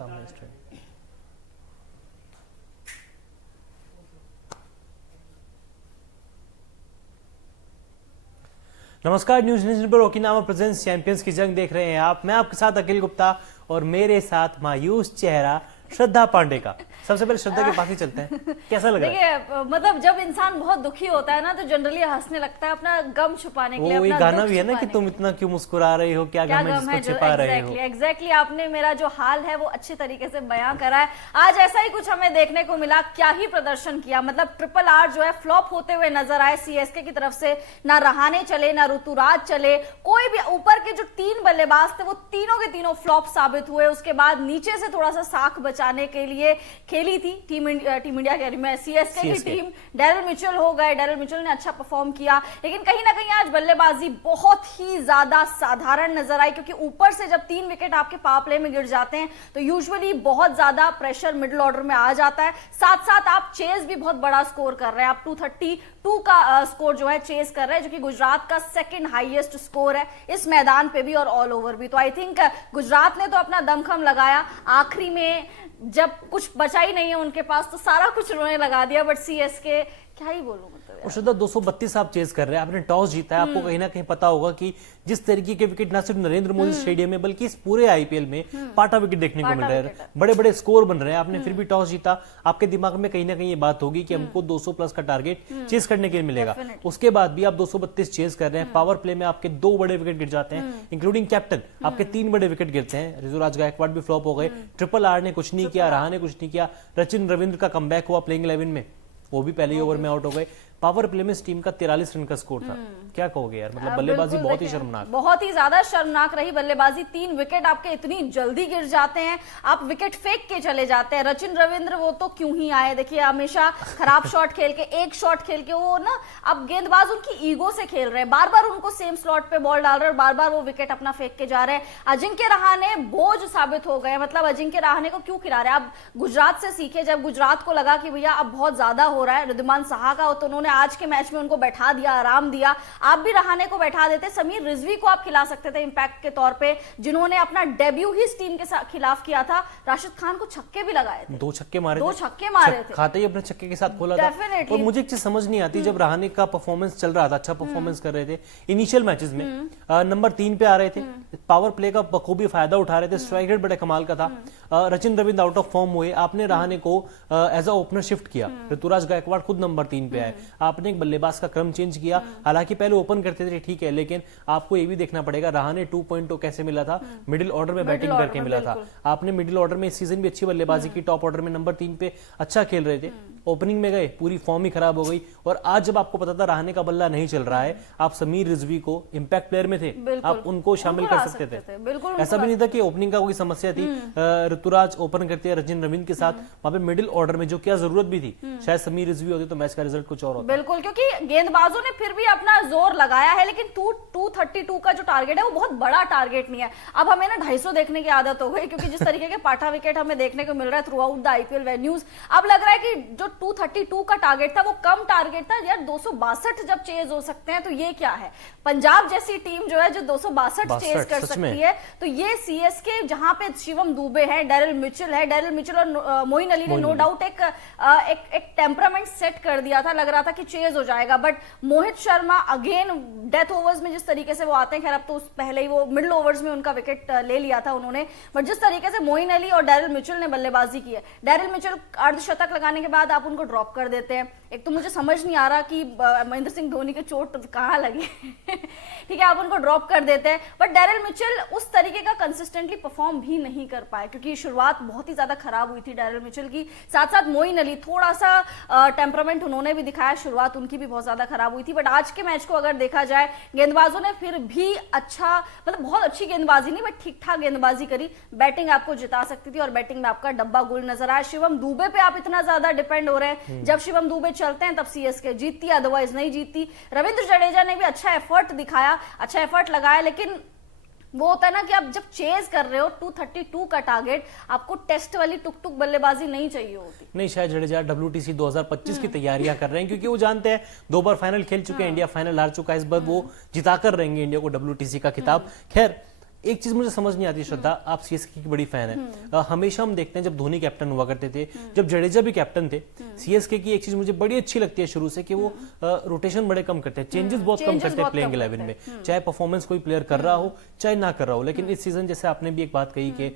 सामने स्ट्रेट। नमस्कार, news nation पर ओकिनावा प्रेजेंट्स चैंपियंस की जंग देख रहे हैं आप। मैं आपके साथ अखिल गुप्ता और मेरे साथ मायूस चेहरा श्रद्धा पांडे का। सबसे पहले श्रद्धा के पास ही चलते हैं, कैसा लग रहा है? देखिए, मतलब जब इंसान बहुत दुखी होता है ना तो जनरली हंसने लगता है अपना गम छुपाने के लिए। वो गाना भी है ना कि तुम इतना क्यों मुस्कुरा रही हो, क्या गम है जिसको छिपा रहे हो। एग्जैक्टली आपने मेरा जो हाल है वो अच्छे तरीके से बयां करा है। आज ऐसा ही कुछ हमें देखने को मिला। क्या ही प्रदर्शन किया, मतलब ट्रिपल आर जो है फ्लॉप होते हुए नजर आए सीएसके की तरफ से। ना रहाणे चले, ना ऋतुराज चले, कोई भी ऊपर के जो 3 बल्लेबाज थे वो तीनों के तीनों फ्लॉप साबित हुए। उसके बाद नीचे से थोड़ा सा साख बचाने के लिए खेली थी टीम इंडिया की सीएसके की टीम। डेरिल मिचेल हो गए, डेरिल मिचेल ने अच्छा परफॉर्म किया, लेकिन कहीं ना कहीं आज बल्लेबाजी बहुत ही ज्यादा साधारण नजर आई, क्योंकि ऊपर से जब 3 विकेट आपके पावर प्ले में गिर जाते हैं तो यूजुअली बहुत ज्यादा प्रेशर मिडिल ऑर्डर में आ जाता है। साथ साथ आप चेस भी बहुत बड़ा स्कोर कर रहे हैं। आप 232 का स्कोर जो है चेस कर रहे हैं, जो कि गुजरात का सेकंड हाईएस्ट स्कोर है इस मैदान पे भी और ऑल ओवर भी। तो आई थिंक गुजरात ने तो अपना दमखम लगाया। आखिरी में जब कुछ बचा ही नहीं है उनके पास तो सारा कुछ उन्होंने लगा दिया। बट सीएसके क्या ही बोलूं, मतलब और श्रद्धा 232 आप चेज कर रहे हैं, आपने टॉस जीता है। आपको कहीं ना कहीं पता होगा कि जिस तरीके के विकेट ना सिर्फ नरेंद्र मोदी स्टेडियम में बल्कि इस पूरे आईपीएल में पाटा विकेट देखने को मिल रहे हैं, बड़े बड़े स्कोर बन रहे हैं। आपने फिर भी टॉस जीता। आपके दिमाग में कहीं ना कहीं ये बात होगी कि हमको 200 प्लस का टारगेट चेज करने के लिए मिलेगा। उसके बाद भी आप 232 चेज कर रहे हैं। पावर प्ले में आपके 2 बड़े विकेट गिर जाते हैं, इंक्लूडिंग कैप्टन आपके 3 बड़े विकेट गिरते हैं। ऋतुराज गायकवाड़ भी फ्लॉप हो गए। ट्रिपल आर ने कुछ नहीं किया, रहाणे कुछ नहीं किया। रचिन रविंद्र का कमबैक हुआ प्लेइंग 11 में, वो भी पहले ही ओवर में आउट हो गए। पावर प्ले में इस टीम का 43 रन का स्कोर था। क्या कहोगे यार, मतलब बल्लेबाजी बहुत ही शर्मनाक, बहुत ही ज्यादा शर्मनाक रही बल्लेबाजी। 3 विकेट आपके इतनी जल्दी गिर जाते हैं, आप विकेट फेंक के चले जाते हैं। रचिन रविंद्र वो तो क्यों ही आए, देखिए हमेशा खराब शॉट खेल के, एक शॉट खेल के वो ना, अब गेंदबाज उनकी ईगो से खेल रहे हैं, बार बार उनको सेम स्लॉट पे बॉल डाल रहे हैं, बार बार वो विकेट अपना फेंक के जा रहे हैं। अजिंक्य रहाणे बोझ साबित हो गए। मतलब अजिंक्य रहाणे को क्यों खिला रहे हैं? आप गुजरात से सीखे, जब गुजरात को लगा कि भैया अब बहुत ज्यादा हो रहा है रिद्धिमान साहा का, तो उन्होंने आज के मैच में उनको बैठा दिया, आराम दिया। आप भी रहाणे को बैठा देते, समीर रिजवी को आप खिला सकते थे इंपैक्ट के तौर पे, जिन्होंने अपना डेब्यू ही इस टीम के खिलाफ किया था। राशिद खान को छक्के भी लगाए थे, 2 छक्के मारे, 2 छक्के मारे थे, खाते ही अपने छक्के के साथ खोला था। और मुझे एक चीज समझ नहीं आती, जब रहाणे का परफॉर्मेंस चल रहा था, अच्छा परफॉर्मेंस कर रहे थे इनिशियल मैचेस में, नंबर 3 पे आ रहे थे, पावर प्ले का बखूबी फायदा उठा रहे थे, स्ट्राइक रेट बड़े कमाल का था। Rachin Ravindra out of form हुए, आपने रहाणे को एज अ ओपनर शिफ्ट किया। ऋतुराज गायकवाड़ खुद नंबर 3 पे आए। आपने एक बल्लेबाज का क्रम चेंज किया। हालांकि पहले ओपन करते थे, ठीक है, लेकिन आपको ये भी देखना पड़ेगा रहाणे 2.0 कैसे मिला था, मिडिल ऑर्डर में बैटिंग करके मिला था। आपने मिडिल ऑर्डर में इस सीजन भी अच्छी बल्लेबाजी की, टॉप ऑर्डर में नंबर 3 पे अच्छा खेल रहे थे। ओपनिंग में गए, पूरी फॉर्म ही खराब हो गई। और आज जब आपको पता था रहाणे का बल्ला नहीं चल रहा है, आप समीर रिजवी को इंपैक्ट प्लेयर में थे, आप उनको शामिल कर सकते थे। ऐसा भी नहीं था कि ओपनिंग का कोई समस्या थी। ऋतुराज ओपन करते हैं रचिन रविंद्र के साथ, वहां पे मिडिल ऑर्डर में जो क्या जरूरत भी थी, शायद समीर रिजवी होते तो मैच का रिजल्ट कुछ और होता। बिल्कुल, क्योंकि गेंदबाजों ने फिर भी अपना जोर लगाया है, लेकिन 232 का जो टारगेट है वो बहुत बड़ा टारगेट नहीं है। अब हमें ना 250 देखने की आदत हो गई, क्योंकि जिस तरीके के पाठा विकेट हमें देखने को मिल रहा है through out the IPL venues, अब लग रहा है कि जो 232 का टारगेट था वो कम टारगेट था यार। 262 जब चेज हो सकते हैं तो ये क्या है? पंजाब जैसी टीम जो है जो 262 चेज कर सकती है, तो ये सीएसके जहां पे शिवम दुबे है, डेरिल मिचेल है, डेरिल मिचेल और मोइन अली ने नो डाउट एक टेम्परामेंट सेट कर दिया था, लग रहा था कि चेज हो जाएगा। But Mohit Sharma again death overs में जिस तरीके से वो आते हैं, खैर अब तो पहले ही वो मिडिल ओवर्स में उनका विकेट ले लिया था उन्होंने, बट जिस तरीके से मोइन अली और डेरिल मिचेल ने बल्लेबाजी की है, डेरिल मिचेल अर्धशतक लगाने के बाद आप उनको ड्रॉप कर देते हैं। एक तो मुझे समझ नहीं आ रहा कि महेंद्र सिंह धोनी के चोट कहां लगी ठीक है, आप उनको ड्रॉप कर देते हैं। बट डेरिल मिचेल उस तरीके का कंसिस्टेंटली परफॉर्म भी नहीं कर पाए, क्योंकि शुरुआत बहुत ही ज्यादा खराब हुई थी डेरिल मिचेल की। साथ साथ मोइन अली थोड़ा सा टेम्परामेंट उन्होंने भी दिखाया, शुरुआत उनकी भी बहुत ज्यादा खराब हुई थी। बट आज के मैच को अगर देखा जाए, गेंदबाजों ने फिर भी अच्छा, मतलब बहुत अच्छी गेंदबाजी नहीं बट ठीक ठाक गेंदबाजी करी। बैटिंग आपको जिता सकती थी और बैटिंग में आपका डब्बा गुल नजर आया। शिवम दुबे पे आप इतना ज्यादा डिपेंड हो रहे हैं, जब शिवम दुबे चलते हैं तब सीएसके जीतती, अदरवाइज नहीं जीतती। रविंद्र जडेजा ने भी अच्छा एफर्ट दिखाया, अच्छा एफर्ट लगाया, लेकिन वो होता है ना कि आप जब चेज कर रहे हो 232 का टारगेट, आपको टेस्ट वाली टुक बल्लेबाजी नहीं चाहिए होती। नहीं, शायद जडेजा WTC 2025 की तैयारियां कर रहे हैं, क्योंकि वो जानते हैं 2 बार फाइनल खेल चुके हैं, इंडिया फाइनल हार चुका है, इस बार वो जिताकर रहेंगे इंडिया को WTC का खिताब। खैर, एक चीज मुझे समझ नहीं आती श्रद्धा, आप सीएसके की बड़ी फैन है, हमेशा हम देखते हैं जब धोनी कैप्टन हुआ करते थे, जब जडेजा भी कैप्टन थे, सीएसके की एक चीज मुझे बड़ी अच्छी लगती है शुरू से कि वो रोटेशन बड़े कम करते हैं, चेंजेस बहुत कम करते हैं प्लेइंग 11 में, चाहे परफॉर्मेंस कोई प्लेयर कर रहा हो चाहे ना कर रहा हो। लेकिन इस सीजन जैसे आपने भी एक बात कही कि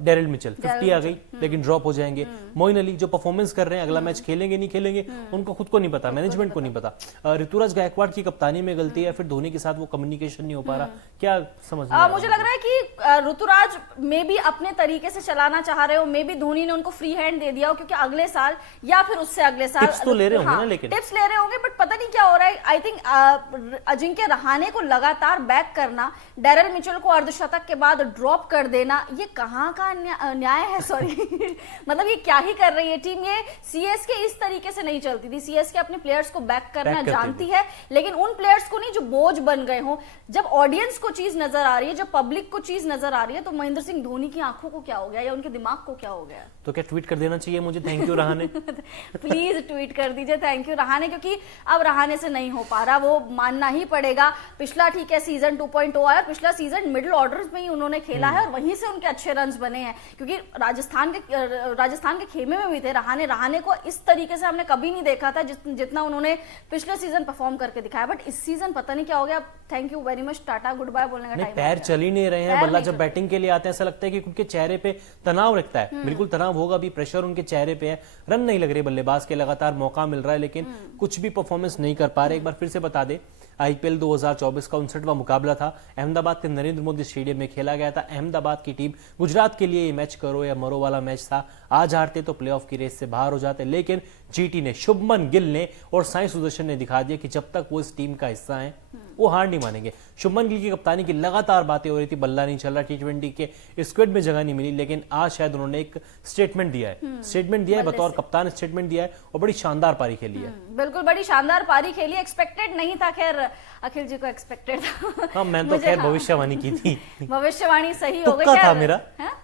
डेरिल मिचेल 50 आ गई लेकिन ड्रॉप हो जाएंगे, मोइन अली जो परफॉर्मेंस कर रहे हैं अगला मैच खेलेंगे नहीं खेलेंगे उनको खुद को नहीं पता, मैनेजमेंट को नहीं पता। ऋतुराज गायकवाड़ की कप्तानी में गलती है, फिर धोनी के साथ वो कम्युनिकेशन नहीं हो पा रहा, क्या समझ नहीं आ रहा? मुझे लग रहा है कि ऋतुराज में भी अपने तरीके से चलाना चाह रहे हो, मे भी धोनी ने उनको फ्री हैंड दे दिया हो, क्योंकि अगले साल या फिर उससे अगले साल टिप्स तो ले रहे होंगे ना, लेकिन टिप्स ले रहे होंगे, बट पता नहीं क्या हो रहा है। आई थिंक अजिंक्य रहाणे को लगातार बैक करना, डेरिल मिचेल को अर्धशतक के बाद ड्रॉप कर देना, ये कहाँ का न्याय है? सॉरी मतलब ये क्या ही कर रही है टीम? ये सीएसके इस तरीके से नहीं चलती थी। सीएसके अपने प्लेयर्स को बैक करना जानती है, लेकिन उन प्लेयर्स को नहीं जो बोझ बन गए हो। जब ऑडियंस को चीज नजर आ रही है, जब पब्लिक को चीज नजर आ रही है, तो महेंद्र सिंह धोनी की आंखों को क्या हो गया या उनके दिमाग को क्या हो गया? तो क्या ट्वीट कर देना चाहिए मुझे thank you Rahane? Please tweet कर दीजिए थैंक यू रहाणे, क्योंकि अब रहाणे से नहीं हो पा रहा, वो मानना ही पड़ेगा। पिछला ठीक है सीजन 2.0 आया, और पिछला सीजन मिडिल ऑर्डर में ही उन्होंने खेला है और वहीं से उनके अच्छे रन्स बने हैं, क्योंकि राजस्थान के खेमे में भी थे रहाणे को इस तरीके से हमने कभी नहीं देखा था जितना उन्होंने पिछले सीजन परफॉर्म करके दिखाया। बट इस सीजन पता नहीं क्या हो गया। Thank you very much, tata good bye बोलने का टाइम। पैर चल ही नहीं रहे हैं, बल्ला जब बैटिंग के लिए आते हैं ऐसा लगता है कि उनके चेहरे पे तनाव रखता है, बिल्कुल तनाव होगा भी, प्रेशर उनके चेहरे पे है, रन नहीं लग रहे बल्लेबाज के, लगातार मौका मिल रहा है लेकिन कुछ भी परफॉर्मेंस नहीं कर पा रहे। एक बार फिर से बता दे, आईपीएल 2024 का 59वां मुकाबला था, अहमदाबाद के नरेंद्र मोदी स्टेडियम में खेला गया था। अहमदाबाद की टीम गुजरात के लिए ये मैच करो या मरो वाला मैच था, आज हारते तो प्लेऑफ की रेस से बाहर हो जाते, लेकिन जीटी ने, शुभमन गिल ने और साई सुदर्शन ने दिखा दिया कि जब तक वो इस टीम का हिस्सा है वो हार नहीं मानेंगे। शुभमन गिल की कप्तानी की लगातार बातें हो रही थी, बल्ला नहीं चल रहा, टी20 के स्क्वाड में जगह नहीं मिली, लेकिन आज शायद उन्होंने एक स्टेटमेंट दिया है, बतौर कप्तान स्टेटमेंट दिया है और बड़ी शानदार पारी खेली है। बिल्कुल बड़ी शानदार पारी खेली, एक्सपेक्टेड नहीं था, खैर अखिल जी को एक्सपेक्टेड था। हाँ, मैंने तो खैर भविष्यवाणी की थी। भविष्यवाणी सही हो गई, तुक्का था मेरा,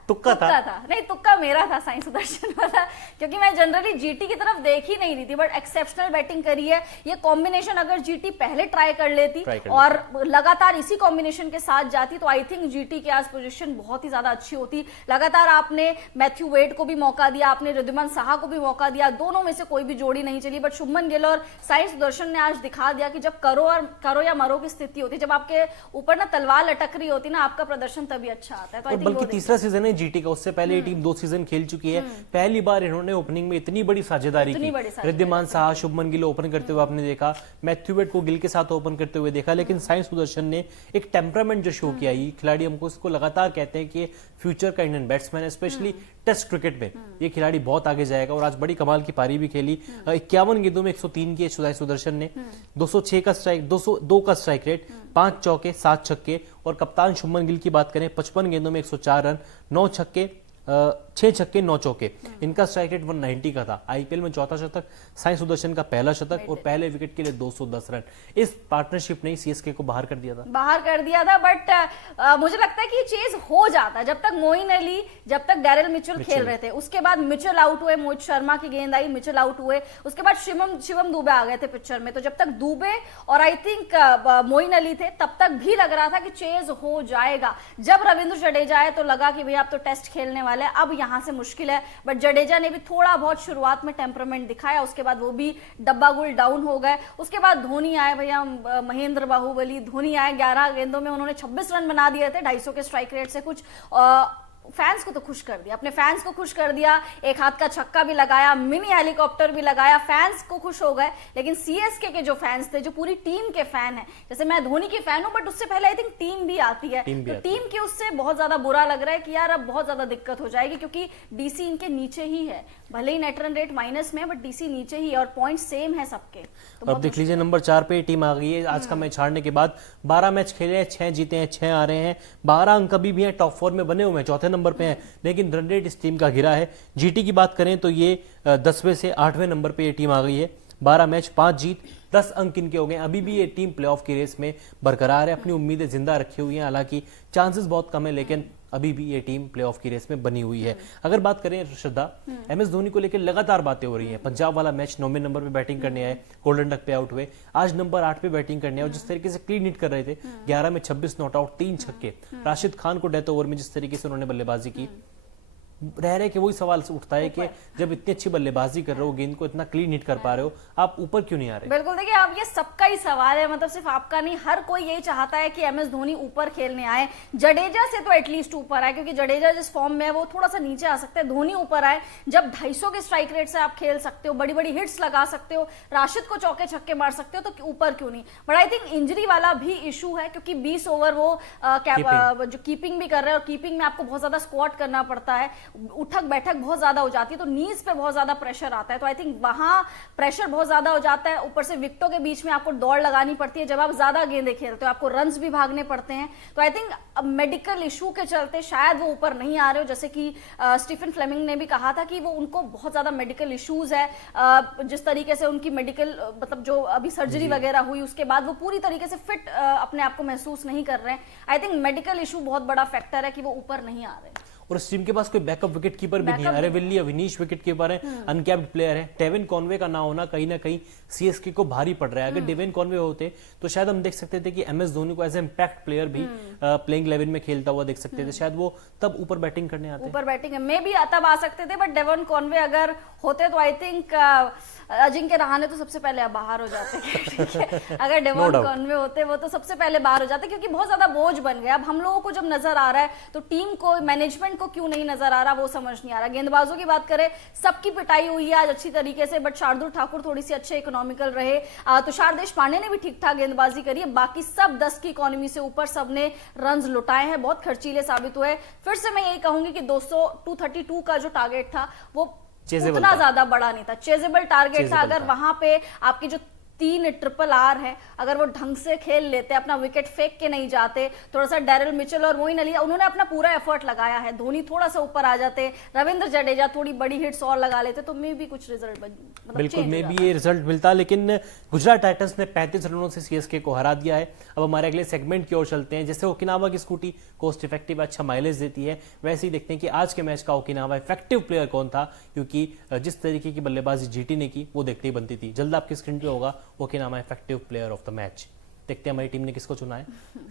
तुक्का था नहीं, तुक्का मेरा था साई सुदर्शन वाला, क्योंकि मैं जनरली जीटी की तरफ देख ही नहीं रही थी, बट एक्सेप्शनल बैटिंग करी है। ये कॉम्बिनेशन अगर जीटी पहले ट्राई कर लेती और लगातार इसी कॉम्बिनेशन के साथ जाती तो आई थिंक जीटी की आज पोजीशन बहुत ही ज्यादा अच्छी होती। लगातार आपने मैथ्यू वेड को भी मौका दिया, आपने रिद्धिमान साहा को भी मौका दिया, दोनों में से कोई भी जोड़ी नहीं चली, बट शुभमन गिल और साई सुदर्शन ने आज दिखा दिया कि जब करो या मरो की स्थिति होती, जब आपके ऊपर ना तलवार लटक रही होती ना, आपका प्रदर्शन तभी अच्छा आता है। तो बल्कि तीसरा सीजन है जीटी का, उससे पहले ये टीम 2 सीजन खेल चुकी है, पहली बार इन्होंने ओपनिंग में इतनी बड़ी साझेदारी की। रिद्धिमान साहा, शुभमन गिल ओपन करते हुए आपने देखा, मैथ्यू वेड को गिल के साथ ओपन करते हुए देखा, लेकिन साई सुदर्शन ने एक टेम्परामेंट जो शो किया, ये खिलाड़ी हमको इसको लगातार कहते हैं कि फ्यूचर का इंडियन बैट्समैन है, स्पेशली टेस्ट क्रिकेट में ये खिलाड़ी बहुत आगे जाएगा। और आज बड़ी कमाल की पारी भी खेली, 51 गेंदों में 103 की साई सुदर्शन ने, 206 का स्ट्राइक, 202 का स्ट्राइक रेट, 5 चौके 7 छक्के। और कप्तान शुभमन गिल की बात करें, 55 गेंदों में 104 रन, 9 छक्के, 6 छक्के 9 चौके, इनका स्ट्राइक रेट 190 का था। आईपीएल में चौथा शतक साई सुदर्शन का, पहला शतक और पहले विकेट के लिए 210 रन। इस पार्टनरशिप ने सीएसके को बाहर कर दिया था, बट मुझे लगता है कि चेज हो जाता जब तक मोइन अली, जब तक डेरिल मिचेल खेल रहे थे। उसके बाद मिचेल आउट हुए, मोहित शर्मा की गेंद आई, मिचेल आउट हुए, उसके बाद शिवम दुबे आ गए थे पिक्चर में। तो जब तक दुबे और आई थिंक मोइन अली थे, तब तक भी लग रहा था कि चेज हो जाएगा। जब रविंद्र जडेजा आए तो लगा कि भैया आप तो टेस्ट खेलने वाले, अब यहां से मुश्किल है। बट जडेजा ने भी थोड़ा बहुत शुरुआत में टेम्परामेंट दिखाया, उसके बाद वो भी डब्बा गुल डाउन हो गए। उसके बाद धोनी आए, भैया महेंद्र बाहुबली धोनी आए, 11 गेंदों में उन्होंने 26 रन बना दिए थे 250 के स्ट्राइक रेट से। कुछ फैंस को तो खुश कर दिया, अपने फैंस को खुश कर दिया, एक हाथ का छक्का भी लगाया, मिनी हेलीकॉप्टर भी लगाया, फैंस को खुश हो गए। लेकिन सीएसके के जो फैंस थे, जो पूरी टीम के फैन है, जैसे मैं धोनी की फैन हूं, बट उससे पहले आई थिंक टीम भी आती है, तो टीम के उससे बहुत ज्यादा बुरा लग रहा है कि यार अब बहुत ज्यादा दिक्कत हो जाएगी, क्योंकि डीसी इनके नीचे ही है, भले ही नेट रन रेट माइनस में, बट डीसी नीचे ही और पॉइंट सेम है सबके। तो अब देख लीजिए नंबर 4 पे टीम आ गई है। आज का मैच हारने के बाद 12 मैच खेले हैं, 6 जीते हैं, 6 आ रहे हैं, 12 अंक अभी भी हैं, टॉप 4 में बने हुए हैं, चौथे नंबर पे हैं, लेकिन रन रेट इस टीम का गिरा है। जीटी की बात करें तो ये 10वें से 8वें नंबर पे ये टीम आ गई है, 12 मैच 5 जीत, 10 अंक इनके हो गए। अभी भी ये टीम प्लेऑफ की रेस में बरकरार है, अपनी उम्मीदें जिंदा रखी हुई हैं, हालांकि चांसेस बहुत कम है, लेकिन अभी भी ये टीम प्लेऑफ की रेस में बनी हुई है। अगर बात करें श्रद्धा, एमएस धोनी को लेकर लगातार बातें हो रही हैं। पंजाब वाला मैच 9वें नंबर पे बैटिंग करने आए, गोल्डन डक पे आउट हुए, आज नंबर 8 पे बैटिंग करने आए और जिस तरीके से क्लीन हिट कर रहे थे, 11 में 26 नॉट आउट, 3 छक्के, राशिद खान को डेथ ओवर में जिस तरीके से उन्होंने बल्लेबाजी की, रह रहे कि वही सवाल उठता है कि जब इतनी अच्छी बल्लेबाजी कर रहे हो, गेंद को इतना क्लीन हिट कर पा रहे हो, आप ऊपर क्यों नहीं आ रहे? बिल्कुल, देखिए अब ये सबका ही सवाल है, मतलब सिर्फ आपका नहीं, हर कोई यही चाहता है कि एमएस धोनी ऊपर खेलने आए। जडेजा से तो एटलीस्ट ऊपर आए, क्योंकि जडेजा जिस फॉर्म में है वो थोड़ा सा नीचे आ सकते हैं। धोनी ऊपर आए, जब 250 के स्ट्राइक रेट से आप खेल सकते हो, बड़ी बड़ी हिट्स लगा सकते हो, राशिद को चौके छक्के मार सकते हो, तो ऊपर क्यों नहीं? बट आई थिंक इंजरी वाला भी इशू है, क्योंकि 20 ओवर वो जो कीपिंग भी कर रहे हैं, और कीपिंग में आपको बहुत ज्यादा स्क्वाट करना पड़ता है, उठक बैठक बहुत ज्यादा हो जाती है, तो नीज पे बहुत ज्यादा प्रेशर आता है। तो आई थिंक वहां प्रेशर बहुत ज्यादा हो जाता है। ऊपर से विकेटों के बीच में आपको दौड़ लगानी पड़ती है, जब आप ज्यादा गेंदें खेलते हो आपको रन्स भी भागने पड़ते हैं। तो आई थिंक मेडिकल इशू के चलते शायद वो ऊपर नहीं आ रहे हो। जैसे कि स्टीफन फ्लेमिंग ने भी कहा था कि वो उनको बहुत ज्यादा मेडिकल इश्यूज है, जिस तरीके से उनकी मेडिकल मतलब जो अभी सर्जरी वगैरह हुई उसके बाद वो पूरी तरीके से फिट अपने आप को महसूस नहीं कर रहे हैं। आई थिंक मेडिकल इशू बहुत बड़ा फैक्टर है कि वो ऊपर नहीं आ रहे। और इस टीम के पास कोई बैकअप विकेट कीपर भी नहीं है। अरे विल्ली अविनीश विकेट कीपर है, अनकैप्ड प्लेयर है। डेविन कॉनवे का ना होना कहीं ना कहीं सीएसके को भारी पड़ रहा है। अगर डेविन कॉनवे होते तो शायद हम देख सकते थे कि एमएस धोनी को एज ए इम्पैक्ट प्लेयर भी प्लेइंग 11 में खेलता हुआ देख सकते थे। शायद वो तब ऊपर बैटिंग करने आते, ऊपर बैटिंग में भी तब आ सकते थे। बट डेविन कॉनवे अगर होते तो आई थिंक अजिंक्य रहाणे तो सबसे पहले बाहर हो जाते। अगर डेविन कॉनवे होते वो तो सबसे पहले बाहर हो जाते, क्योंकि बहुत ज्यादा बोझ बन गया। अब हम लोगों को जब नजर आ रहा है तो टीम को, मैनेजमेंट को क्यों नहीं नजर आ रहा, वो समझ नहीं आ रहा। गेंदबाजों की बात करें, सबकी पिटाई हुई है आज अच्छी तरीके से, बट शार्दुल ठाकुर थोड़ी सी अच्छे इकोनॉमिकल रहे। तुषार देशपांडे ने भी ठीक ठाक गेंदबाजी करी है। बाकी सब 10 की इकोनॉमी से ऊपर सबने रन्स लुटाए हैं, बहुत खर्चीले साबित हुए। फिर से मैं यही कहूंगी कि 232 का जो टारगेट था वो उतना ज्यादा बड़ा नहीं था, चेजेबल टारगेट था। अगर वहां पे आपकी जो 3 ट्रिपल आर है, अगर वो ढंग से खेल लेते, अपना विकेट फेंक के नहीं जाते, थोड़ा सा डेरिल मिचेल और मोइन अली उन्होंने अपना पूरा एफर्ट लगाया है, धोनी थोड़ा सा ऊपर आ जाते, रविंद्र जडेजा थोड़ी बड़ी हिट्स और लगा लेते, तो मे भी कुछ रिजल्ट मतलब बिल्कुल मे भी ये रिजल्ट मिलता। लेकिन गुजरात टाइटंस ने 35 रनों से सीएसके को हरा दिया है। अब हमारे अगले सेगमेंट की ओर चलते हैं। जैसे ओकिनावा की स्कूटी कोस्ट इफेक्टिव अच्छा माइलेज देती है, वैसे ही देखते हैं कि आज के मैच का ओकिनावा इफेक्टिव प्लेयर कौन था, क्योंकि जिस तरीके की बल्लेबाजी जीटी ने की वो देखते ही बनती थी। जल्द आपकी स्क्रीन पे होगा Okinawa effective player of the match. देखते हैं हमारी टीम ने किसको चुना है।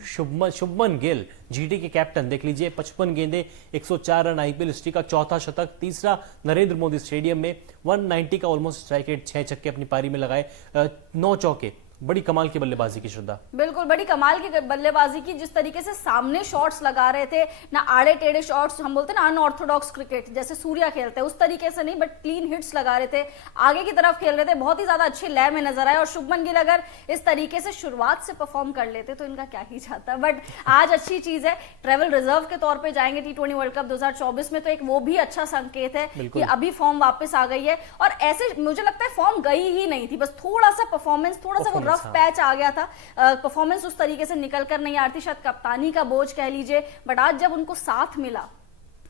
शुभमन गिल, जीटी के कैप्टन, देख लीजिए 55 गेंदे, 104 रन, आईपीएल हिस्ट्री का चौथा शतक, तीसरा नरेंद्र मोदी स्टेडियम में, 190 का ऑलमोस्ट स्ट्राइक रेट, 6 छक्के अपनी पारी में लगाए, 9 चौके। बड़ी कमाल की बल्लेबाजी की श्रद्धा, बिल्कुल बड़ी कमाल की बल्लेबाजी की। जिस तरीके से सामने शॉट्स लगा रहे थे ना, आड़े टेढ़े शॉट्स, हम बोलते हैं ना अनऑर्थोडॉक्स क्रिकेट जैसे सूर्या खेलते हैं उस तरीके से नहीं, बट क्लीन हिट्स लगा रहे थे, आगे की तरफ खेल रहे थे, बहुत ही ज्यादा अच्छे लय में नजर आए। और शुभमन गिल अगर इस तरीके से शुरुआत से परफॉर्म कर लेते तो इनका क्या ही जाता। बट आज अच्छी चीज है, ट्रेवल रिजर्व के तौर पर जाएंगे T20 वर्ल्ड कप 2024 में, तो एक वो भी अच्छा संकेत है कि अभी फॉर्म वापस आ गई है। और ऐसे मुझे लगता है फॉर्म गई ही नहीं थी, बस थोड़ा सा परफॉर्मेंस, थोड़ा सा वो रफ पैच आ गया था, परफॉर्मेंस उस तरीके से निकल कर नहीं आ रही थी, शायद कप्तानी का बोझ कह लीजिए। बट आज जब उनको साथ मिला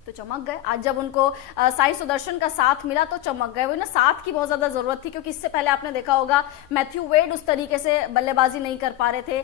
तो चमक गए। आज जब उनको साई सुदर्शन का साथ मिला तो चमक गए। वो ना साथ की बहुत ज्यादा जरूरत थी, क्योंकि इससे पहले आपने देखा होगा मैथ्यू वेड उस तरीके से बल्लेबाजी नहीं कर पा रहे थे,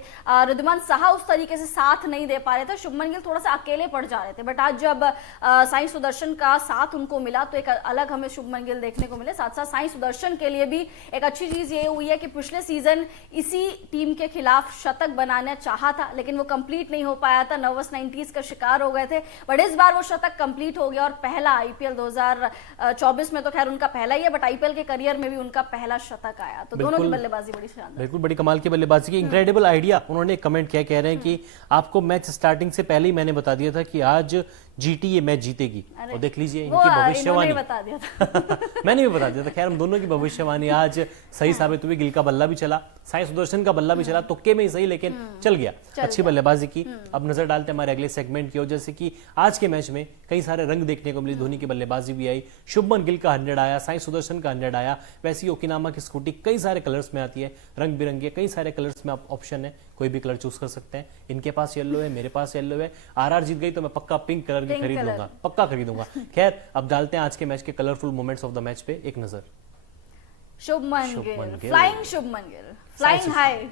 रिद्धिमान साहा उस तरीके से साथ नहीं दे पा रहे थे, शुभमन गिल थोड़ा सा अकेले पड़ जा रहे थे। बट आज जब साई सुदर्शन का साथ उनको मिला तो एक अलग हमें शुभमन गिल देखने को मिले। साथ साथ साई सुदर्शन के लिए भी एक अच्छी चीज ये हुई है कि पिछले सीजन इसी टीम के खिलाफ शतक बनाना चाहा था, लेकिन वो कंप्लीट नहीं हो पाया था, नर्वस 90s का शिकार हो गए थे। बट इस बार वो शतक कंप्लीट हो गया और पहला आईपीएल 2024 में तो खैर उनका पहला ही है, बट आईपीएल के करियर में भी उनका पहला शतक आया। तो दोनों की बल्लेबाजी बड़ी शानदार, बिल्कुल बड़ी कमाल की बल्लेबाजी की, इनक्रेडिबल आइडिया। उन्होंने कमेंट किया, कह रहे हैं कि आपको मैच स्टार्टिंग से पहले ही मैंने बता दिया था कि आज जीटी ये मैच जीतेगी, और देख लीजिए इनकी भविष्यवाणी बता दिया था। मैंने भी बता दिया था। खैर हम दोनों की भविष्यवाणी आज सही साबित हुई। गिल का बल्ला भी चला, साई सुदर्शन का बल्ला भी चला, तुक्के में ही सही लेकिन चल गया, अच्छी बल्लेबाजी की। अब नजर डालते हैं हमारे अगले सेगमेंट की ओर। जैसे कि आज के मैच में कई सारे रंग देखने को मिले, धोनी की बल्लेबाजी भी आई, शुभमन गिल का 100 आया, साई सुदर्शन का 100 आया। वैसे ही ओकिनावा की स्कूटी कई सारे कलर्स में आती है, रंग बिरंगे कई सारे कलर्स में ऑप्शन है, कोई भी कलर चूज कर सकते हैं। इनके पास येलो है, मेरे पास येलो है, आरआर जीत गई तो मैं पक्का पिंक कलर की खरीद लूंगा, पक्का खरीदूंगा। खैर अब डालते हैं आज के मैच के colourful moments of the match पे एक नजर। Shubman Gill, flying Shubman Gill, flying high.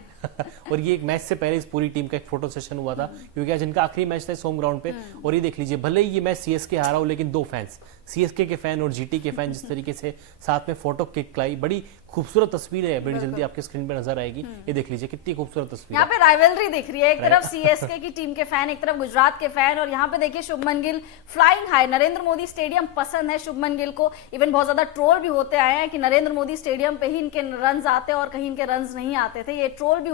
और ये एक मैच से पहले इस पूरी टीम का एक फोटो सेशन हुआ था, क्योंकि आज इनका आखिरी मैच था इस होम ग्राउंड पे। और ये देख लीजिए, भले ही ये मैच सीएसके हारा हो, लेकिन दो फैंस, सीएसके के फैन और जीटी के फैन जिस तरीके से साथ में फोटो क्लिक लाई, बड़ी खूबसूरत तस्वीर है, बड़ी जल्दी आपके स्क्रीन पे नजर आएगी। ये देख लीजिए कितनी खूबसूरत तस्वीर यहाँ पे राइवलरी दिख रही है, एक तरफ सीएसके की टीम के फैन, एक तरफ गुजरात के फैन, और यहाँ पे देखिए Shubman Gill flying high. Narendra Modi stadium पसंद है शुभमन गिल को, इवन बहुत ज्यादा ट्रोल भी होते आए हैं कि नरेंद्र मोदी स्टेडियम पे ही इनके रन आते और कहीं इनके रन नहीं आते थे, ये ट्रोल भी होते थे।